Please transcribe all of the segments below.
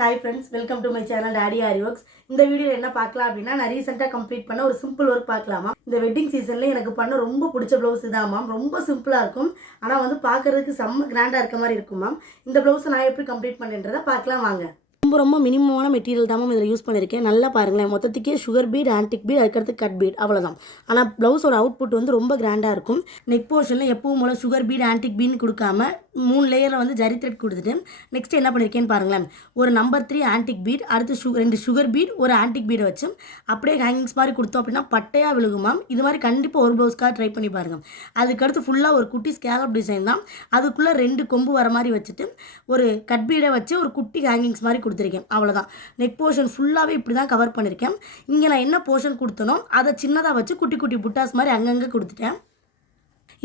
Hi friends, welcome to my channel daddy aari works. இந்த வீடியோவில் என்ன பார்க்கலாம் அப்படின்னா, நான் ரீசெண்டாக கம்ப்ளீட் பண்ண ஒரு சிம்பிள் ஒர்க் பார்க்கலாமா. இந்த வெட்டிங் சீசனில் எனக்கு பண்ண ரொம்ப பிடிச்ச ப்ளவுஸ் இதான் மேம். ரொம்ப சிம்பிளாக இருக்கும், ஆனால் வந்து பார்க்குறதுக்கு செம்ம கிராண்டாக இருக்க மாதிரி இருக்கும் மேம். இந்த ப்ளவுஸை நான் எப்படி கம்ப்ளீட் பண்ணுறதை பார்க்கலாம் வாங்க. ரொம்ப மினிமமான மெட்டீரியல் தான் மேம் இதில் யூஸ் பண்ணியிருக்கேன். நல்லா பாருங்களேன், மொத்தத்துக்கே சுகர் பீட், ஆன்டிக் பீட், அதுக்கடுத்து கட் பீட், அவ்வளோதான். ஆனால் ப்ளவுஸோட அவுட்புட் வந்து ரொம்ப கிராண்டாக இருக்கும். நெக் போர்ஷனில் எப்பவும் போல் சுகர் பீட், ஆன்டிக் பீட்னு கொடுக்காம 3 லேயரில் வந்து ஜரி த்ரெட் கொடுத்துட்டு நெக்ஸ்ட் என்ன பண்ணியிருக்கேன்னு பாருங்களேன். ஒரு நம்பர் 3 ஆன்டிக் பீட், அடுத்து 2 சுகர் பீட், ஒரு ஆன்டிக் பீடை வச்சு அப்படியே ஹேங்கிங்ஸ் மாதிரி கொடுத்தோம் அப்படின்னா பட்டையாக விழுகும் மேம். இது மாதிரி கண்டிப்பாக ஒரு ப்ளவுஸ்க்காக ட்ரை பண்ணி பாருங்கள். அதுக்கடுத்து ஃபுல்லாக ஒரு குட்டி ஸ்கேலப் டிசைன் தான். அதுக்குள்ளே 2 கொம்பு வர மாதிரி வச்சுட்டு ஒரு கட் பீடை வச்சு ஒரு குட்டி ஹேங்கிங்ஸ் மாதிரி கொடுத்துருக்கேன். அவ்வளோதான். நெக் போர்ஷன் ஃபுல்லாகவே இப்படி தான் கவர் பண்ணியிருக்கேன். இங்கே நான் என்ன போர்ஷன் கொடுத்தனோ அதை சின்னதாக வச்சு குட்டி குட்டி புட்டாஸ் மாதிரி அங்கங்கே கொடுத்துட்டேன்.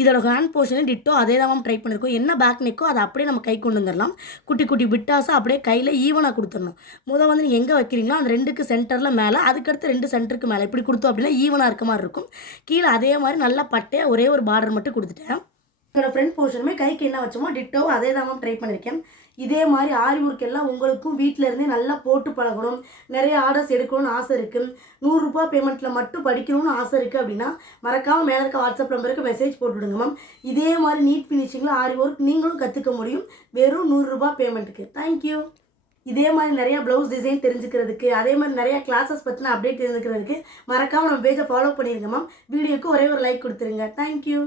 இதோட ஹேண்ட் போர்ஷனும் டிட்டோ அதே தான் ட்ரை பண்ணியிருக்கோம். என்ன பேக் நெக்கோ அதை அப்படியே நம்ம கை கொண்டு வந்துடலாம். குட்டி குட்டி பிட்டாஸாக அப்படியே கையில் ஈவனாக கொடுத்துடணும். வந்து நீங்கள் எங்கே வைக்கிறீங்களோ அந்த 2க்கு சென்டரில் மேலே, அதுக்கடுத்து 2 சென்டருக்கு மேலே இப்படி கொடுத்தோம் அப்படின்னா ஈவனாக இருக்க மாதிரி இருக்கும். கீழே அதே மாதிரி நல்லா பட்டையாக ஒரே ஒரு பார்டர் மட்டும் கொடுத்துட்டேன். என்னோடய ஃப்ரண்ட் போர்ஷனுமே கைக்கு என்ன வச்சோமோ டிட்டோ அதே தான் ட்ரை பண்ணியிருக்கேன். இதே மாதிரி ஆரி ஒர்க் எல்லாம் உங்களுக்கும் வீட்டில் இருந்தே நல்லா போட்டு பழகணும், நிறைய ஆர்டர்ஸ் எடுக்கணும்னு ஆசை இருக்குது, 100 ரூபாய் பேமெண்ட்டில் மட்டும் படிக்கணும்னு ஆசை இருக்குது அப்படின்னா மறக்காமல் மேலே இருக்க வாட்ஸ்அப் நம்பருக்கு மெசேஜ் போட்டுவிடுங்க மேம். இதே மாதிரி நீட் ஃபினிஷிங்கில் ஆரி ஒர்க் நீங்களும் கற்றுக்க முடியும் வெறும் 100 ரூபாய் பேமெண்ட்டுக்கு. தேங்க்யூ. இதே மாதிரி நிறையா ப்ளவுஸ் டிசைன் தெரிஞ்சுக்கிறதுக்கு, அதே மாதிரி நிறையா கிளாஸஸ் பற்றின அப்டேட் தெரிஞ்சுக்கிறதுக்கு மறக்காமல் நம்ம பேஜை ஃபாலோ பண்ணிடுங்க மேம். வீடியோக்கு ஒரே ஒரு லைக் கொடுத்துருங்க. தேங்க்யூ.